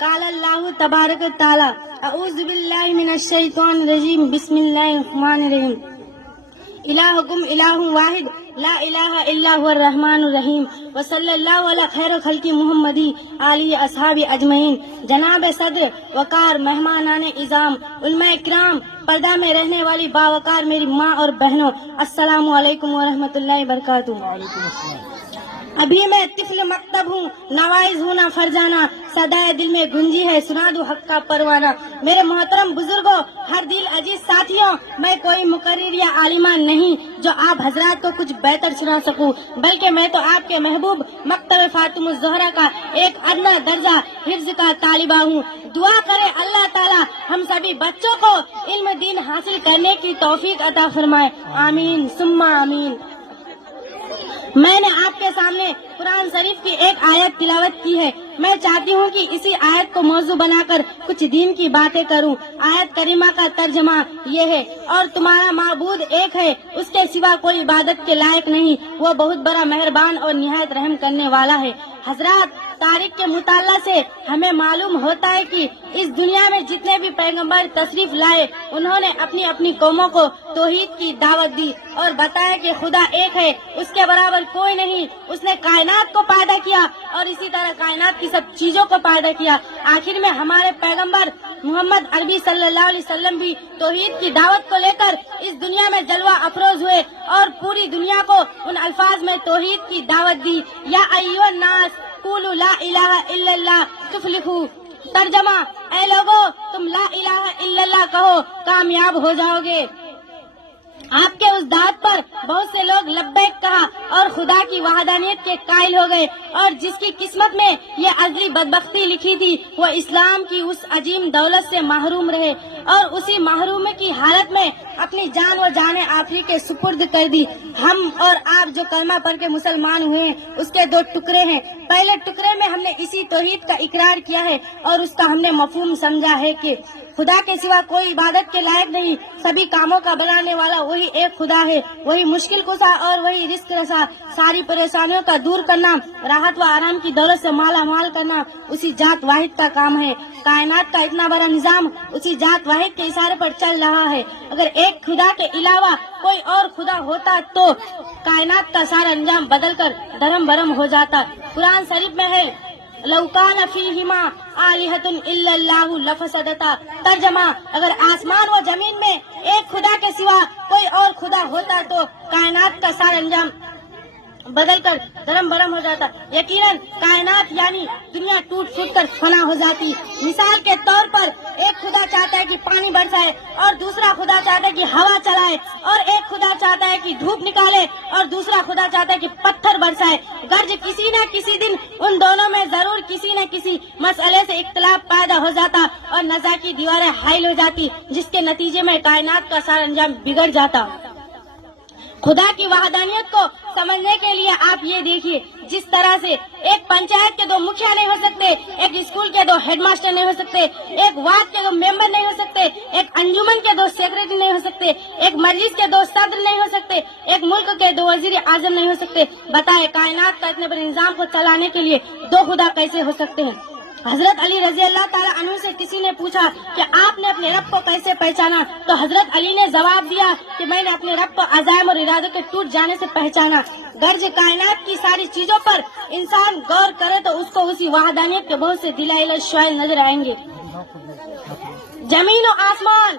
قال اللہ تبارک و تعالی اعوذ باللہ من الشیطان الرجیم بسم اللہ الرحمن الرحیم الہکم الہ واحد لا الہ الا هو الرحمن الرحیم وصلی اللہ علی خیر خلق محمدی آلہ اصحاب اجمعین۔ جناب صدر وقار، مہمانان اعظام، علماء کرام، پردہ میں رہنے والی باوقار میری ماں اور بہنوں، السلام علیکم ورحمۃ اللہ وبرکاتہ۔ ابھی میں طفل مکتب ہوں، نوائز ہوں نہ فرزانہ، صدائے دل میں گنجی ہے سنا دو حق کا پروانہ۔ میرے محترم بزرگوں، ہر دل عزیز ساتھیوں، میں کوئی مقرر یا عالمہ نہیں جو آپ حضرات کو کچھ بہتر سنا سکوں، بلکہ میں تو آپ کے محبوب مکتب فاطمہ الزہرا کا ایک ادنیٰ درجہ حفظ کا طالبہ ہوں۔ دعا کرے اللہ تعالی ہم سبھی بچوں کو علم دین حاصل کرنے کی توفیق عطا فرمائے، آمین ثم آمین۔ میں نے آپ کے سامنے قرآن شریف کی ایک آیت تلاوت کی ہے۔ میں چاہتی ہوں کہ اسی آیت کو موضوع بنا کر کچھ دین کی باتیں کروں۔ آیت کریمہ کا ترجمہ یہ ہے، اور تمہارا معبود ایک ہے، اس کے سوا کوئی عبادت کے لائق نہیں، وہ بہت بڑا مہربان اور نہایت رحم کرنے والا ہے۔ حضرات، تاریخ کے مطالعہ سے ہمیں معلوم ہوتا ہے کہ اس دنیا میں جتنے بھی پیغمبر تشریف لائے، انہوں نے اپنی اپنی قوموں کو توحید کی دعوت دی اور بتایا کہ خدا ایک ہے، اس کے برابر کوئی نہیں، اس نے کائنات کو پیدا کیا اور اسی طرح کائنات کی سب چیزوں کو پیدا کیا۔ آخر میں ہمارے پیغمبر محمد عربی صلی اللہ علیہ وسلم بھی توحید کی دعوت کو لے کر اس دنیا میں جلوہ افروز ہوئے اور پوری دنیا کو ان الفاظ میں توحید کی دعوت دی، یا ایھا الناس قولوا لا الہ الا اللہ تفلحوا۔ ترجمہ، اے لوگو تم لا الہ الا اللہ کہو، کامیاب ہو جاؤ گے۔ آپ کے اس دعوت پر بہت سے لوگ لبیک کہا اور خدا کی وحدانیت کے قائل ہو گئے، اور جس کی قسمت میں یہ ازلی بدبختی لکھی تھی وہ اسلام کی اس عظیم دولت سے محروم رہے اور اسی محرومی کی حالت میں اپنی جان و جان آخری کے سپرد کر دی۔ ہم اور آپ جو کلمہ پڑھ کے مسلمان ہوئے ہیں اس کے دو ٹکڑے ہیں۔ پہلے ٹکڑے میں ہم نے اسی توحید کا اقرار کیا ہے اور اس کا ہم نے مفہوم سمجھا ہے کہ خدا کے سوا کوئی عبادت کے لائق نہیں، سبھی کاموں کا بنانے والا وہی ایک خدا ہے، وہی مشکل کشا اور وہی رزق رسا، ساری پریشانیوں کا دور کرنا، راحت و آرام کی دولت سے مالا مال کرنا اسی ذات واحد کا کام ہے۔ کائنات کا اتنا بڑا نظام اسی ذات واحد کے اشارے پر چل رہا ہے۔ اگر ایک خدا کے علاوہ کوئی اور خدا ہوتا تو کائنات کا سارا انجام بدل کر دھرم برم ہو جاتا۔ قرآن شریف میں ہے لو کان فیہما آلہۃ الا اللہ لفسدتا۔ ترجمہ، اگر آسمان و زمین میں ایک خدا کے سوا کوئی اور خدا ہوتا تو کائنات کا سارا انجام بدل کر دھرم برم ہو جاتا۔ یقیناً کائنات یعنی دنیا ٹوٹ پھوٹ کر فنا ہو جاتی۔ مثال کے طور پر ایک خدا چاہتا ہے کہ پانی برسائے اور دوسرا خدا چاہتا ہے کہ ہوا چلائے، اور ایک خدا چاہتا ہے کہ دھوپ نکالے اور دوسرا خدا چاہتا ہے کہ پتھر برسائے۔ غرض کسی نہ کسی دن ان دونوں میں ضرور کسی نہ کسی مسئلے سے اختلاف پیدا ہو جاتا اور نزاع کی دیواریں حائل ہو جاتی، جس کے نتیجے میں کائنات کا سارا انجام بگڑ جاتا۔ خدا کی وحدانیت کو سمجھنے کے لیے آپ یہ دیکھیے، جس طرح سے ایک پنچایت کے دو مکھیا نہیں ہو سکتے، ایک اسکول کے دو ہیڈ ماسٹر نہیں ہو سکتے، ایک وارڈ کے دو ممبر نہیں ہو سکتے، ایک انجمن کے دو سیکرٹری نہیں ہو سکتے، ایک مجلس کے دو صدر نہیں ہو سکتے، ایک ملک کے دو وزیر اعظم نہیں ہو سکتے۔ بتائے کائنات کا اتنے بڑے نظام کو چلانے کے لیے دو خدا کیسے ہو سکتے ہیں؟ حضرت علی رضی اللہ تعالیٰ عنہ سے کسی نے پوچھا کہ آپ نے اپنے رب کو کیسے پہچانا؟ تو حضرت علی نے جواب دیا کہ میں نے اپنے رب کو عزائم اور ارادوں کے ٹوٹ جانے سے پہچانا۔ غرض کائنات کی ساری چیزوں پر انسان غور کرے تو اس کو اسی وحدانیت کے بہت سے دلائل شائع نظر آئیں گے۔ زمین و آسمان،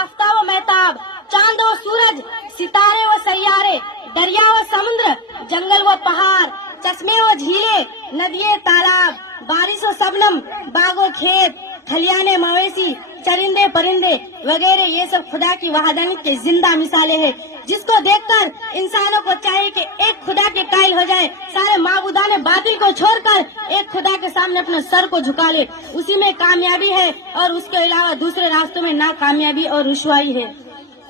آفتاب و مہتاب، چاند و سورج، ستارے و سیارے، دریا و سمندر، جنگل و پہاڑ، چشمے و جھیلیں، ندیے تالاب، بارش و شبنم، باغ و کھیت، کھلیانے مویشی، چرندے پرندے وغیرہ، یہ سب خدا کی وحدانیت کے زندہ مثالیں ہیں، جس کو دیکھ کر انسانوں کو چاہیے کہ ایک خدا کے قائل ہو جائے، سارے معبودان باطل کو چھوڑ کر ایک خدا کے سامنے اپنے سر کو جھکا لے، اسی میں کامیابی ہے اور اس کے علاوہ دوسرے راستوں میں ناکامیابی اور رسوائی ہے۔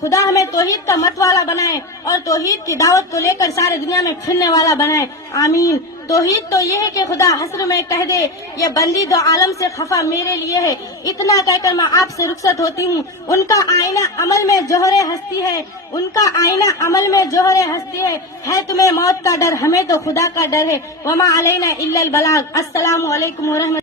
خدا ہمیں توحید کا مت والا بنائے اور توحید کی دعوت کو لے کر سارے دنیا میں پھرنے والا بنائے، آمین۔ توحید تو یہ ہے کہ خدا حسر میں کہہ دے یہ بندی دو عالم سے خفا میرے لیے ہے، اتنا کہہ کر میں آپ سے رخصت ہوتی ہوں۔ ان کا آئینہ عمل میں جوہر ہستی ہے، ان کا آئینہ عمل میں جوہر ہستی ہے تمہیں موت کا ڈر، ہمیں تو خدا کا ڈر ہے۔ وما علینا الا البلاغ۔ السلام علیکم ورحمۃ